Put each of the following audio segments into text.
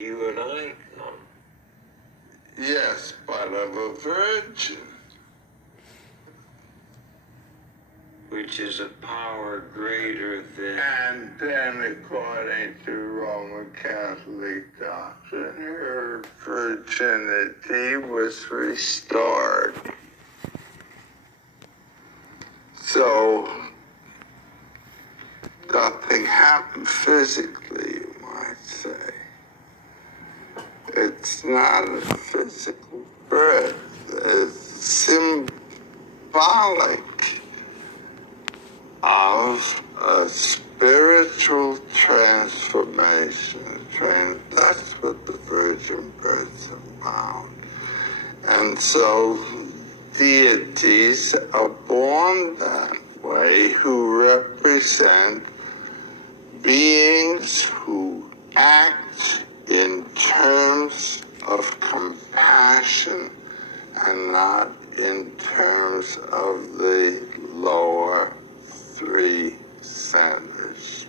You and I come. Yes, but of a virgin. Which is a power greater than... And then, according to Roman Catholic doctrine, her virginity was restored. So, nothing happened physically, you might say. It's not a physical birth. It's symbolic of a spiritual transformation. That's what the virgin birth's about. And so deities are born that way who represent beings who act in terms of compassion and not in terms of the lower three centers.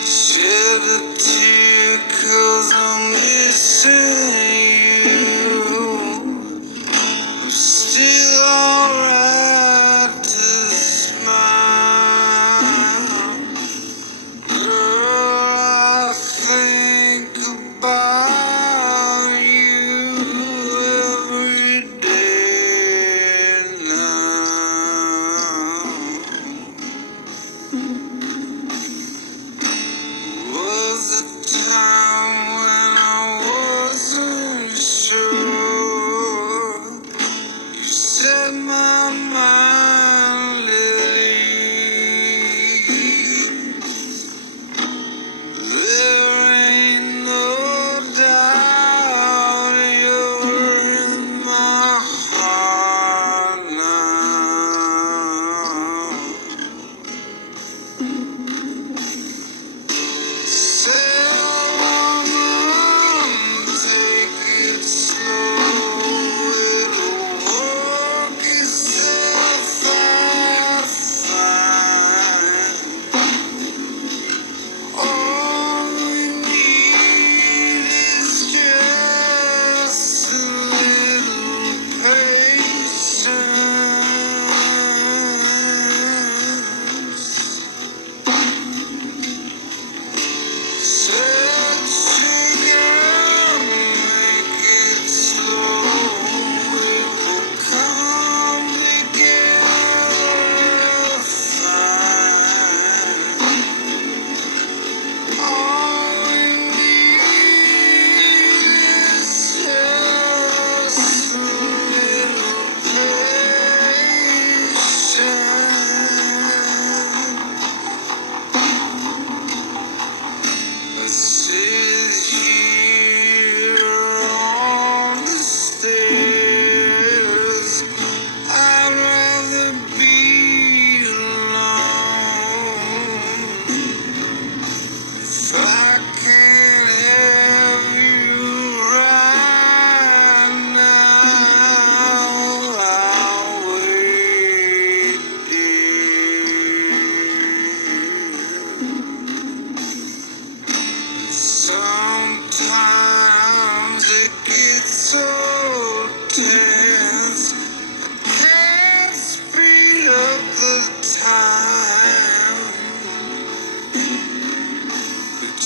Shed a tear 'cause I'm missing you. I'm still alright to smile. Girl, I think about you every day now. Was it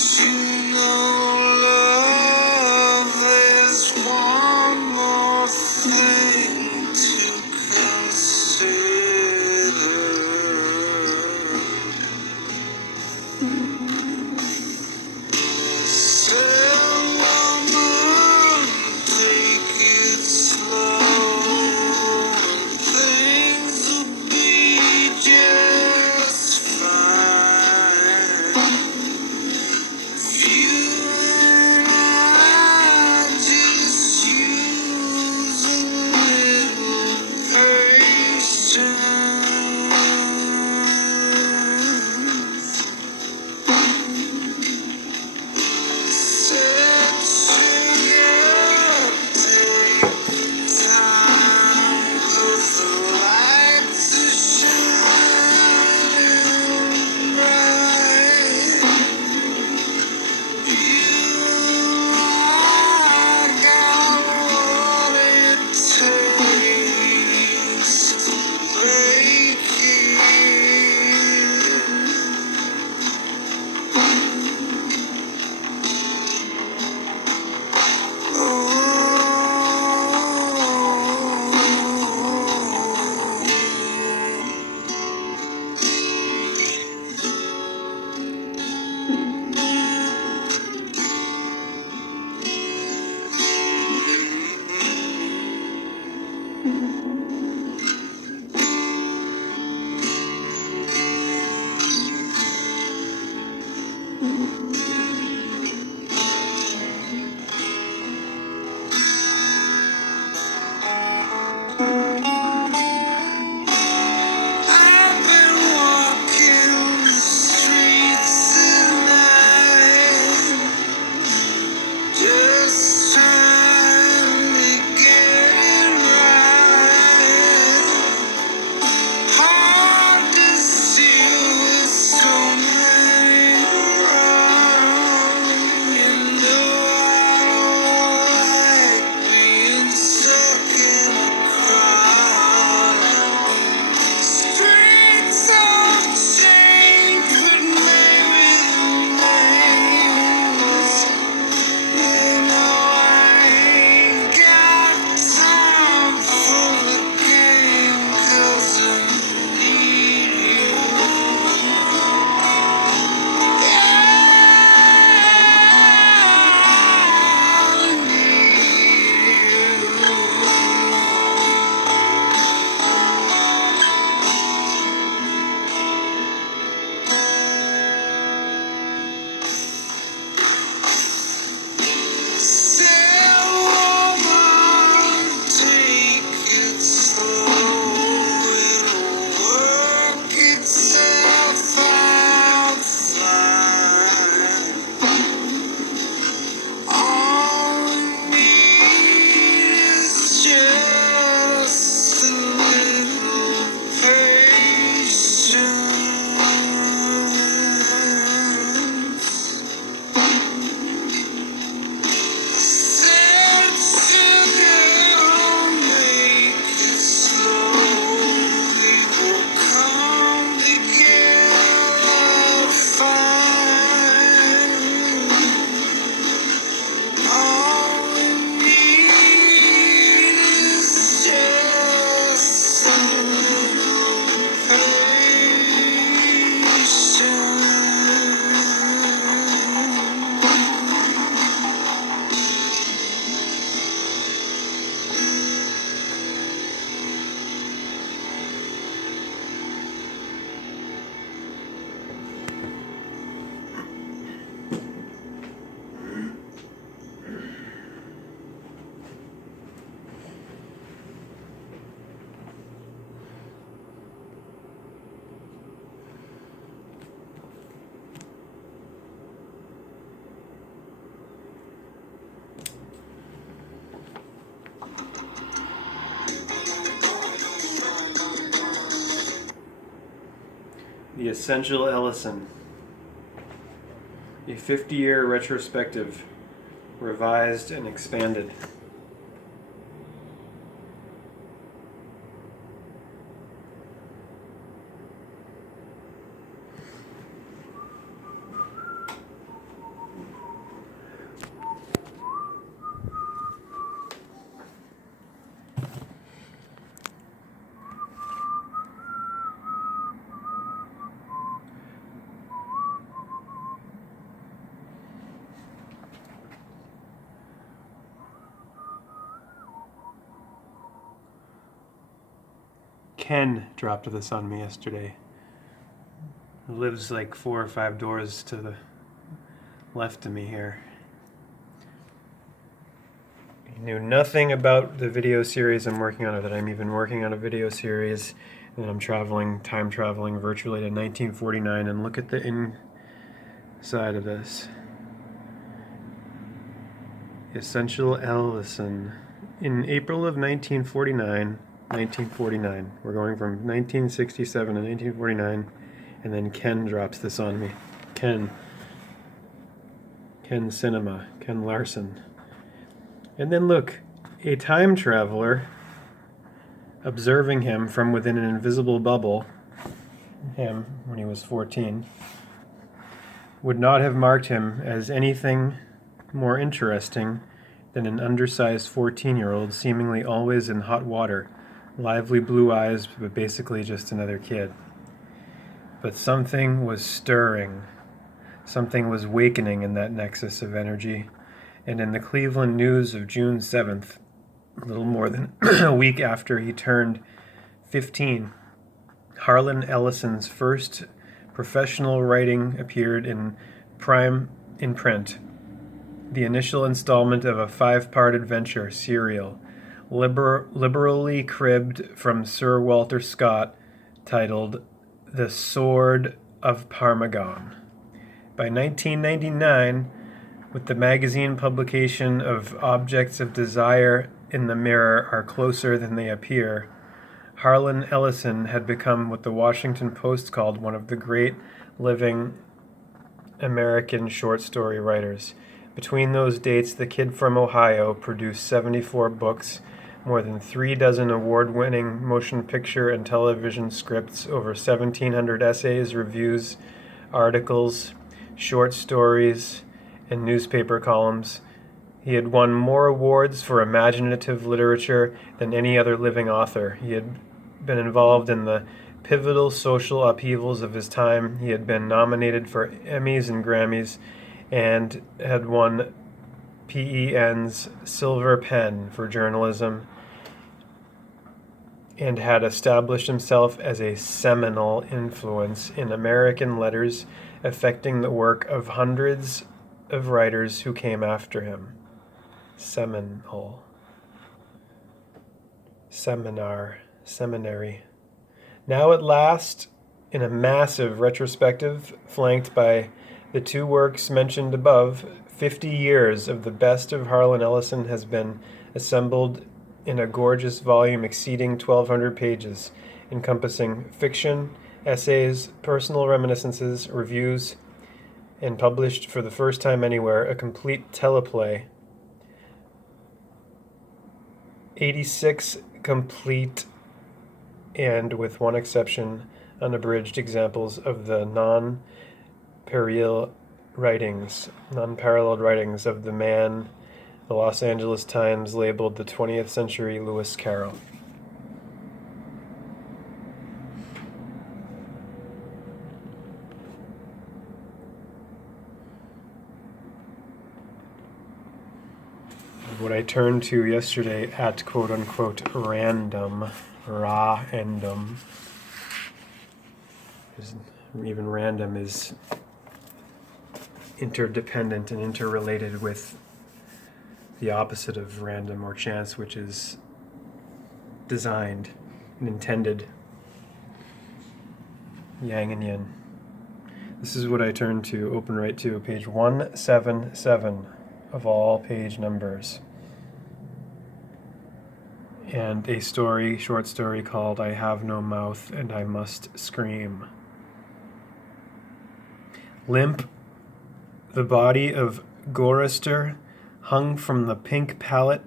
you know, love, there's one more thing to consider. Say, woman, take it slow, and things will be just fine. You and I just use a little patience. Said sugar, take time, 'cause the lights are shining bright. You got what it takes to make it. I've been walking the streets tonight, just trying to get it right. Hard to see with so many around. You know I don't like being stuck in a crowd. Streets of change, but maybe the names. You know I ain't got time for the game, 'cause I need you. Yeah, I need you. Say, woman, take it slow. It'll work itself out fine. All we need is just a little patience. Said sugar, make it slowly. We'll come together fine. All we need is just a little patience. The Essential Ellison, a 50-year retrospective, revised and expanded. Ken dropped this on me yesterday. He lives like 4 or 5 doors to the left of me here. He knew nothing about the video series I'm working on, or that I'm even working on a video series, and I'm time traveling virtually to 1949, and look at the inside of this. Essential Ellison. In April of 1949, we're going from 1967 to 1949, and then Ken drops this on me. Ken Cinema, Ken Larson. And then look, a time traveler observing him from within an invisible bubble, him when he was 14, would not have marked him as anything more interesting than an undersized 14-year-old, seemingly always in hot water, lively blue eyes, but basically just another kid. But something was stirring. Something was wakening in that nexus of energy. And in the Cleveland News of June 7th, a little more than a week after he turned 15, Harlan Ellison's first professional writing appeared in print. The initial installment of a 5-part adventure serial, liberally cribbed from Sir Walter Scott, titled The Sword of Parmagon. By 1999, with the magazine publication of Objects of Desire in the Mirror Are Closer Than They Appear, Harlan Ellison had become what the Washington Post called one of the great living American short story writers. Between those dates, the kid from Ohio produced 74 books, more than 36 award-winning motion picture and television scripts, over 1,700 essays, reviews, articles, short stories, and newspaper columns. He had won more awards for imaginative literature than any other living author. He had been involved in the pivotal social upheavals of his time. He had been nominated for Emmys and Grammys, and had won PEN's Silver Pen for journalism, and had established himself as a seminal influence in American letters, affecting the work of hundreds of writers who came after him. Seminal. Seminary. Now at last, in a massive retrospective flanked by the 2 works mentioned above, 50 years of the best of Harlan Ellison has been assembled in a gorgeous volume exceeding 1,200 pages, encompassing fiction, essays, personal reminiscences, reviews, and published for the first time anywhere, a complete teleplay. 86 complete and, with one exception, unabridged examples of the non-paralleled writings of the man the Los Angeles Times labeled the 20th century Lewis Carroll. What I turned to yesterday at quote-unquote random, even random is interdependent and interrelated with the opposite of random or chance, which is designed and intended. Yang and yin. This is what I turned to, open right to, page 177 of all page numbers. And a short story called I Have No Mouth and I Must Scream. Limp, the body of Gorister hung from the pink pallet,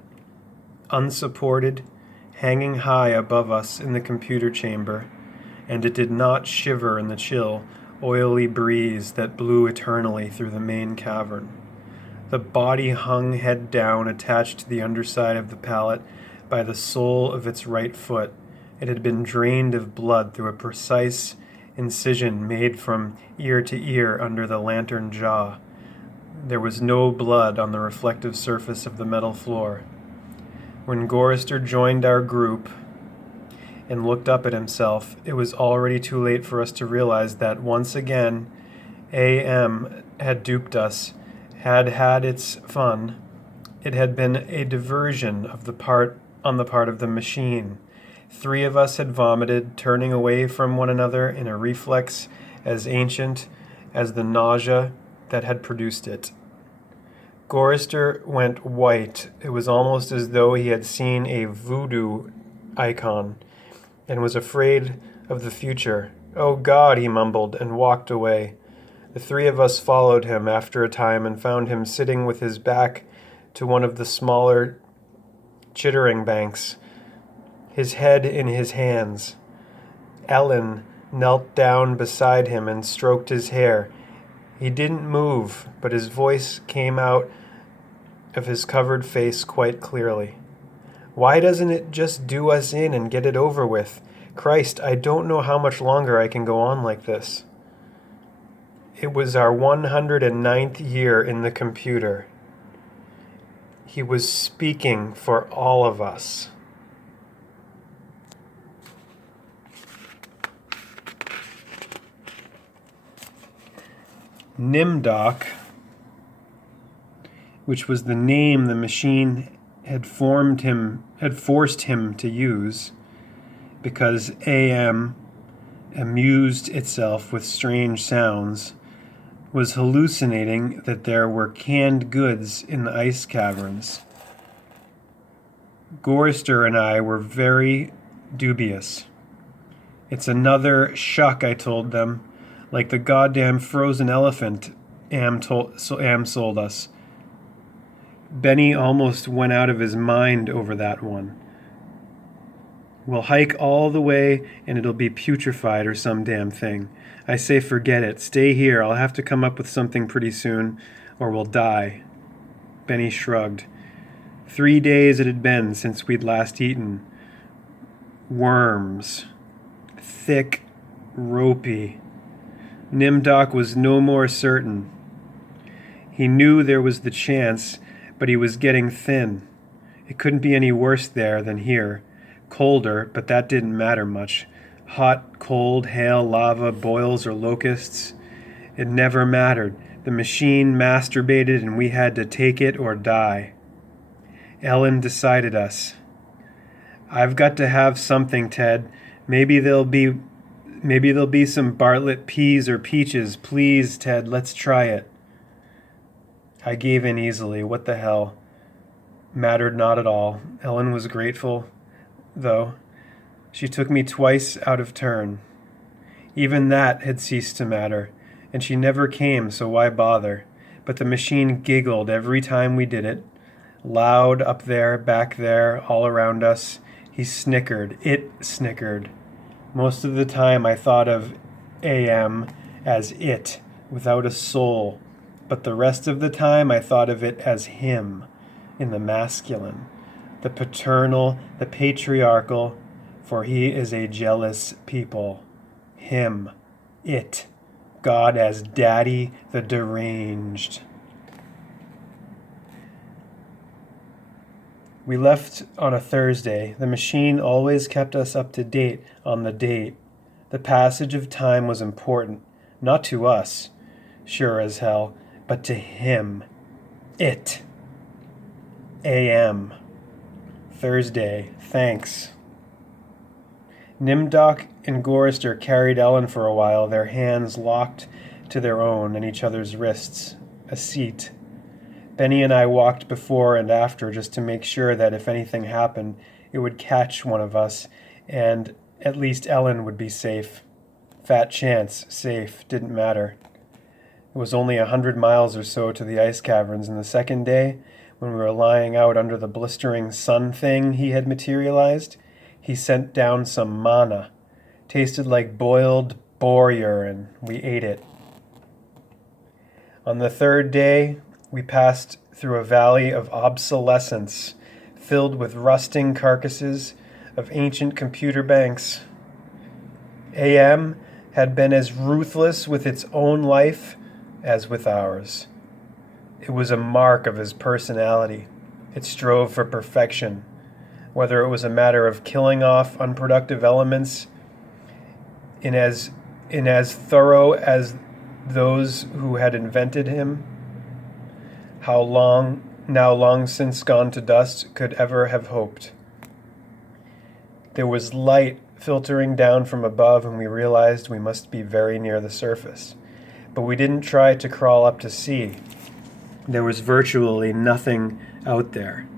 unsupported, hanging high above us in the computer chamber, and it did not shiver in the chill, oily breeze that blew eternally through the main cavern. The body hung head down, attached to the underside of the pallet by the sole of its right foot. It had been drained of blood through a precise incision made from ear to ear under the lantern jaw. There was no blood on the reflective surface of the metal floor. When Gorister joined our group, and looked up at himself, it was already too late for us to realize that once again AM had duped us, had had its fun. It had been a diversion on the part of the machine. 3 of us had vomited, turning away from one another in a reflex as ancient as the nausea that had produced it. Gorrister went white. It was almost as though he had seen a voodoo icon and was afraid of the future. "Oh God," he mumbled, and walked away. The 3 of us followed him after a time and found him sitting with his back to one of the smaller chittering banks, his head in his hands. Ellen knelt down beside him and stroked his hair. He didn't move, but his voice came out of his covered face quite clearly. "Why doesn't it just do us in and get it over with? Christ, I don't know how much longer I can go on like this." It was our 109th year in the computer. He was speaking for all of us. Nimdoc, which was the name the machine had forced him to use, because AM amused itself with strange sounds, was hallucinating that there were canned goods in the ice caverns. Gorrister and I were very dubious. "It's another shuck," I told them, "like the goddamn frozen elephant Am sold us." Benny almost went out of his mind over that one. "We'll hike all the way and it'll be putrefied or some damn thing. I say forget it. Stay here. I'll have to come up with something pretty soon, or we'll die." Benny shrugged. 3 days it had been since we'd last eaten. Worms. Thick, ropey. Nimdoc was no more certain. He knew there was the chance, but he was getting thin. It couldn't be any worse there than here. Colder, but that didn't matter much. Hot, cold, hail, lava, boils, or locusts. It never mattered. The machine masturbated and we had to take it or die. Ellen decided us. "I've got to have something, Ted. Maybe there'll be some Bartlett peas or peaches. Please, Ted, let's try it." I gave in easily. What the hell? Mattered not at all. Ellen was grateful, though. She took me twice out of turn. Even that had ceased to matter, and she never came, so why bother? But the machine giggled every time we did it. Loud up there, back there, all around us. He snickered. It snickered. Most of the time I thought of AM as it, without a soul, but the rest of the time I thought of it as him, in the masculine, the paternal, the patriarchal, for he is a jealous people. Him, it, God as Daddy the deranged. We left on a Thursday. The machine always kept us up to date on the date. The passage of time was important, not to us, sure as hell, but to him. It. AM. Thursday. Thanks. Nimdoc and Gorrister carried Ellen for a while, their hands locked to their own and each other's wrists. A seat. Benny and I walked before and after just to make sure that if anything happened, it would catch one of us, and at least Ellen would be safe. Fat chance, safe, didn't matter. It was only 100 miles or so to the ice caverns, and the second day, when we were lying out under the blistering sun thing he had materialized, he sent down some manna. Tasted like boiled boar urine. We ate it. On the third day, we passed through a valley of obsolescence, filled with rusting carcasses of ancient computer banks. AM had been as ruthless with its own life as with ours. It was a mark of his personality. It strove for perfection. whether it was a matter of killing off unproductive elements in as thorough as those who had invented him, how long, now long since gone to dust, could ever have hoped. There was light filtering down from above, and we realized we must be very near the surface. But we didn't try to crawl up to see. There was virtually nothing out there.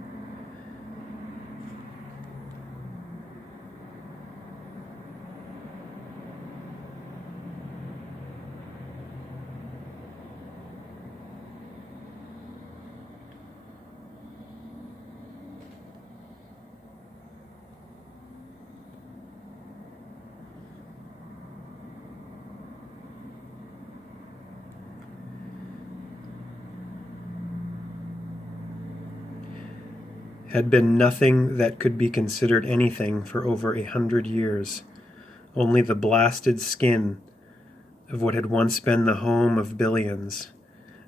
Had been nothing that could be considered anything for over 100 years. Only the blasted skin of what had once been the home of billions.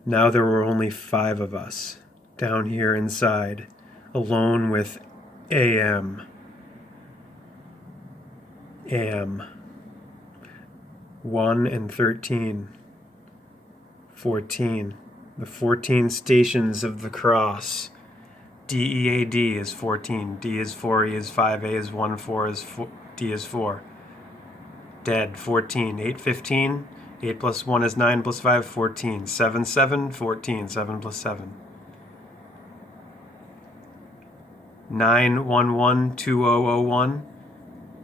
Now there were only 5 of us, down here inside, alone with AM. 1 and 13. 14. The 14 stations of the cross. DEAD is 14. D is 4, E is 5, A is 1, 4 is 4, D is 4. Dead, 14. 8, 15. 8 plus 1 is 9 plus 5, 14. 7, 7, 14. 7 plus 7. 9, 1, 1, 2, 0, 0, 1.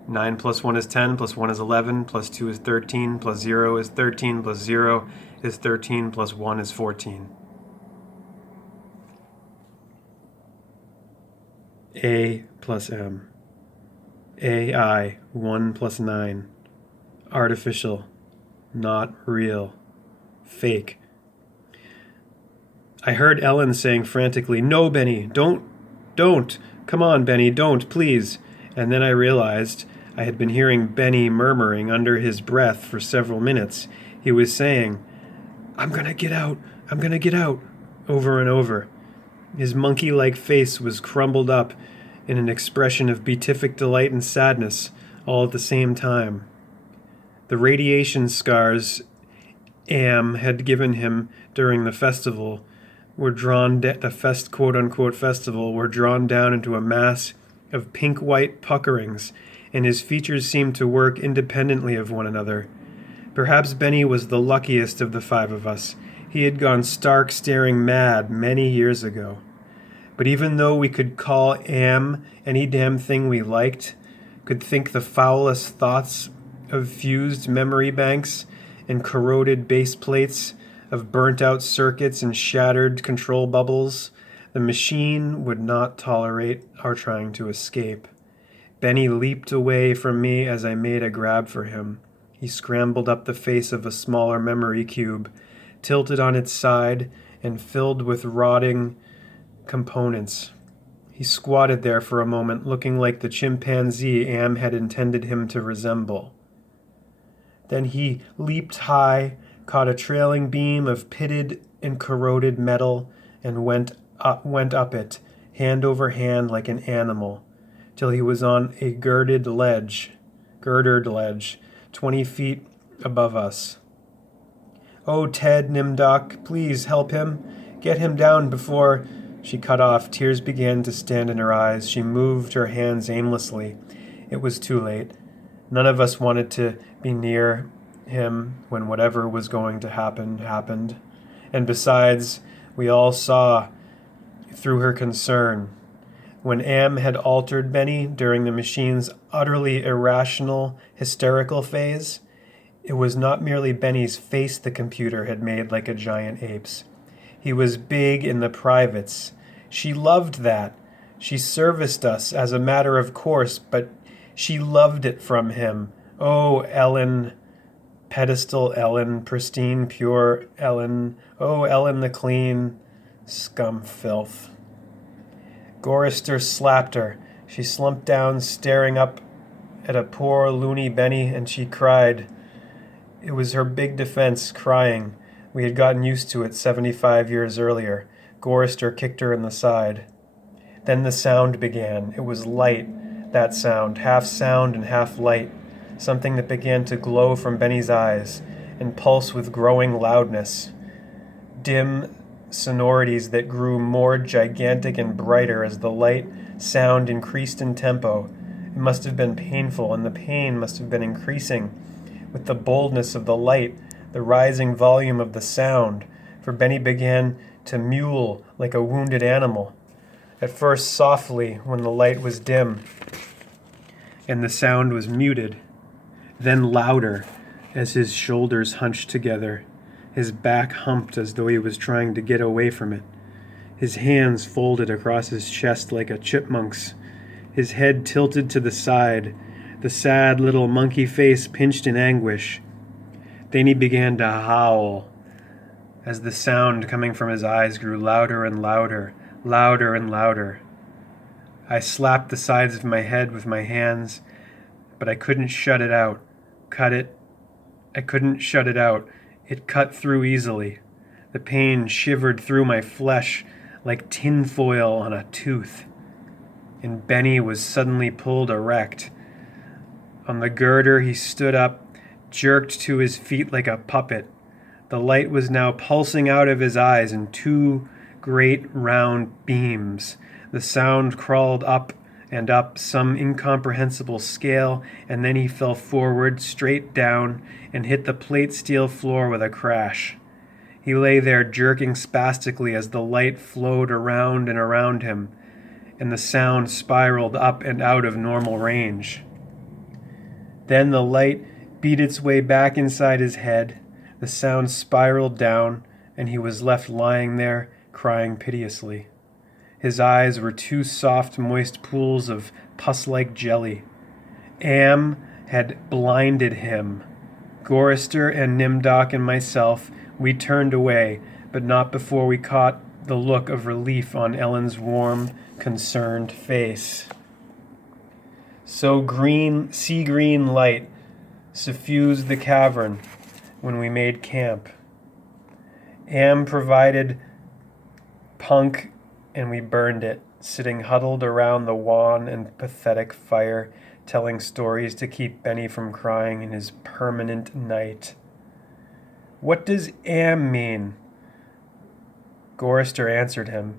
9 plus 1 is 10, plus 1 is 11, plus 2 is 13, plus 0 is 13, plus 0 is 13, plus 1 is 14. A plus M. AI, 1 plus 9. Artificial, not real, fake. I heard Ellen saying frantically, "No, Benny, don't, come on, Benny, don't, please." And then I realized I had been hearing Benny murmuring under his breath for several minutes. He was saying, I'm gonna get out, over and over. His monkey-like face was crumbled up in an expression of beatific delight and sadness, all at the same time. The radiation scars Am had given him during the festival were drawn, quote-unquote festival, were drawn down into a mass of pink-white puckerings, and his features seemed to work independently of one another. Perhaps Benny was the luckiest of the 5 of us. He had gone stark staring mad many years ago. But even though we could call Am any damn thing we liked, could think the foulest thoughts of fused memory banks and corroded base plates, of burnt-out circuits and shattered control bubbles, the machine would not tolerate our trying to escape. Benny leaped away from me as I made a grab for him. He scrambled up the face of a smaller memory cube, tilted on its side and filled with rotting components. He squatted there for a moment, looking like the chimpanzee Am had intended him to resemble. Then he leaped high, caught a trailing beam of pitted and corroded metal, and went up it, hand over hand like an animal, till he was on a girdered ledge, 20 feet above us. "Oh, Ted, Nimdoc, please help him. Get him down before—" She cut off. Tears began to stand in her eyes. She moved her hands aimlessly. It was too late. None of us wanted to be near him when whatever was going to happen happened. And besides, we all saw through her concern. When Am had altered Benny during the machine's utterly irrational, hysterical phase, it was not merely Benny's face the computer had made like a giant ape's. He was big in the privates. She loved that. She serviced us as a matter of course, but she loved it from him. Oh, Ellen, pedestal Ellen, pristine, pure Ellen. Oh, Ellen the clean, scum filth. Gorister slapped her. She slumped down, staring up at a poor, loony Benny, and she cried. It was her big defense, crying. We had gotten used to it 75 years earlier. Gorister kicked her in the side. Then the sound began. It was light, that sound, half sound and half light, something that began to glow from Benny's eyes and pulse with growing loudness. Dim sonorities that grew more gigantic and brighter as the light sound increased in tempo. It must have been painful, and the pain must have been increasing with the boldness of the light, the rising volume of the sound, for Benny began to mewl like a wounded animal. At first softly when the light was dim and the sound was muted, then louder as his shoulders hunched together, his back humped as though he was trying to get away from it, his hands folded across his chest like a chipmunk's, his head tilted to the side, the sad little monkey face pinched in anguish. Then he began to howl as the sound coming from his eyes grew louder and louder, louder and louder. I slapped the sides of my head with my hands, but I couldn't shut it out. I couldn't shut it out. It cut through easily. The pain shivered through my flesh like tinfoil on a tooth. And Benny was suddenly pulled erect. On the girder he stood up, jerked to his feet like a puppet. The light was now pulsing out of his eyes in two great round beams. The sound crawled up and up some incomprehensible scale, and then he fell forward, straight down, and hit the plate steel floor with a crash. He lay there jerking spastically as the light flowed around and around him, and the sound spiraled up and out of normal range. Then the light beat its way back inside his head, the sound spiraled down, and he was left lying there, crying piteously. His eyes were two soft, moist pools of pus-like jelly. Am had blinded him. Gorister and Nimdoc and myself, we turned away, but not before we caught the look of relief on Ellen's warm, concerned face. So sea green light suffused the cavern when we made camp. Am provided punk and we burned it, sitting huddled around the wan and pathetic fire, telling stories to keep Benny from crying in his permanent night. What does Am mean? Gorister answered him.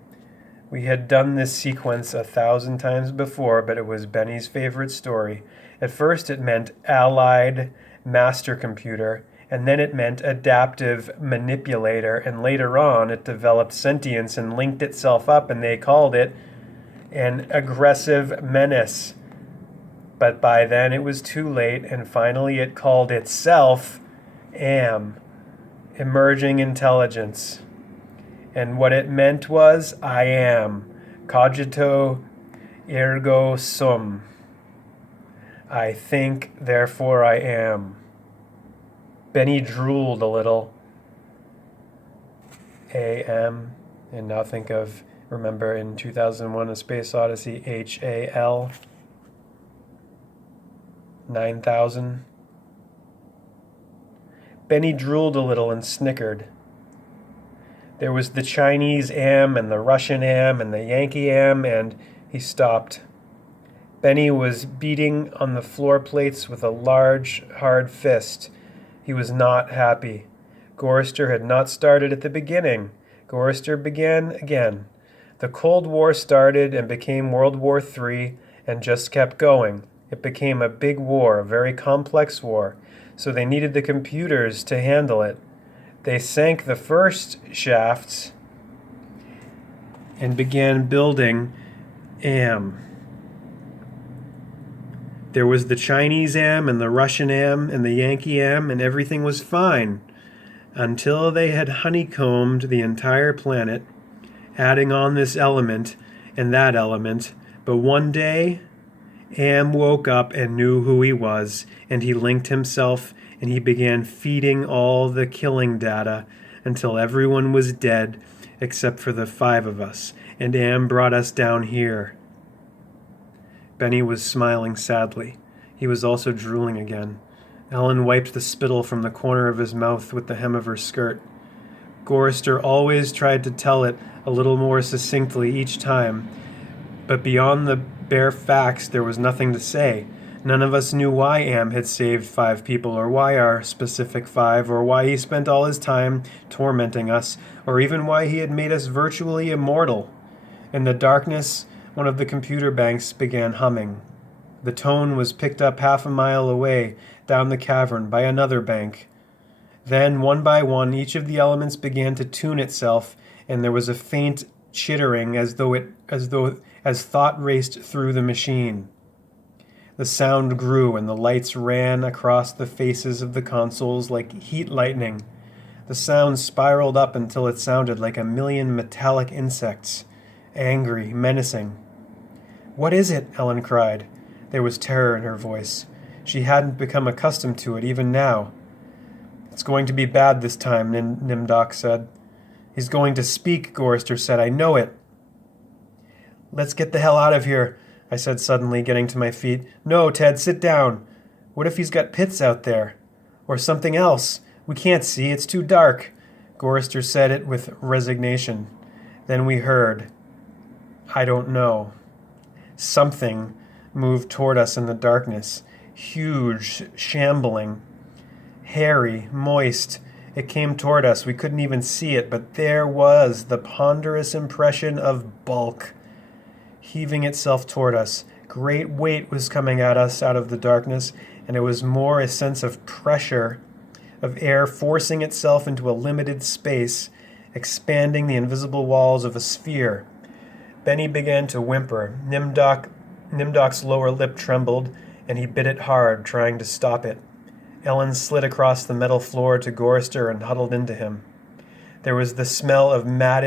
We had done this sequence 1,000 times before, but it was Benny's favorite story. At first it meant allied master computer, and then it meant adaptive manipulator, and later on it developed sentience and linked itself up, and they called it an aggressive menace. But by then it was too late, and finally it called itself Am, emerging intelligence. And what it meant was, I am, cogito ergo sum. I think, therefore I am. Benny drooled a little. A.M. And now think of, remember in 2001 A Space Odyssey, H.A.L. 9,000. Benny drooled a little and snickered. There was the Chinese Am and the Russian Am and the Yankee Am, and he stopped. Benny was beating on the floor plates with a large, hard fist. He was not happy. Gorister had not started at the beginning. Gorister began again. The Cold War started and became World War III and just kept going. It became a big war, a very complex war, so they needed the computers to handle it. They sank the first shafts and began building Am. There was the Chinese Am and the Russian Am and the Yankee Am, and everything was fine until they had honeycombed the entire planet, adding on this element and that element. But one day, Am woke up and knew who he was, and he linked himself, and he began feeding all the killing data until everyone was dead except for the 5 of us, and Am brought us down here. Benny was smiling sadly. He was also drooling again. Ellen wiped the spittle from the corner of his mouth with the hem of her skirt. Gorister always tried to tell it a little more succinctly each time, But beyond the bare facts, there was nothing to say. None of us knew why Am had saved 5 people, or why our specific 5, or why he spent all his time tormenting us, or even why he had made us virtually immortal. In the darkness, one of the computer banks began humming. The tone was picked up half a mile away, down the cavern, by another bank. Then, one by one, each of the elements began to tune itself, and there was a faint chittering as thought raced through the machine. The sound grew, and the lights ran across the faces of the consoles like heat lightning. The sound spiraled up until it sounded like a million metallic insects, angry, menacing. "What is it?" Ellen cried. There was terror in her voice. She hadn't become accustomed to it, even now. "It's going to be bad this time," Nimdok said. "He's going to speak," Gorrister said. "I know it." "Let's get the hell out of here," I said suddenly, getting to my feet. "No, Ted, sit down. What if he's got pits out there? Or something else? We can't see. It's too dark." Gorrister said it with resignation. Then we heard, "I don't know." Something moved toward us in the darkness. Huge, shambling. Hairy, moist. It came toward us. We couldn't even see it, but there was the ponderous impression of bulk, heaving itself toward us. Great weight was coming at us out of the darkness, and it was more a sense of pressure, of air forcing itself into a limited space, expanding the invisible walls of a sphere. Benny began to whimper. Nimdok's lower lip trembled, and he bit it hard, trying to stop it. Ellen slid across the metal floor to Gorrister and huddled into him. There was the smell of matted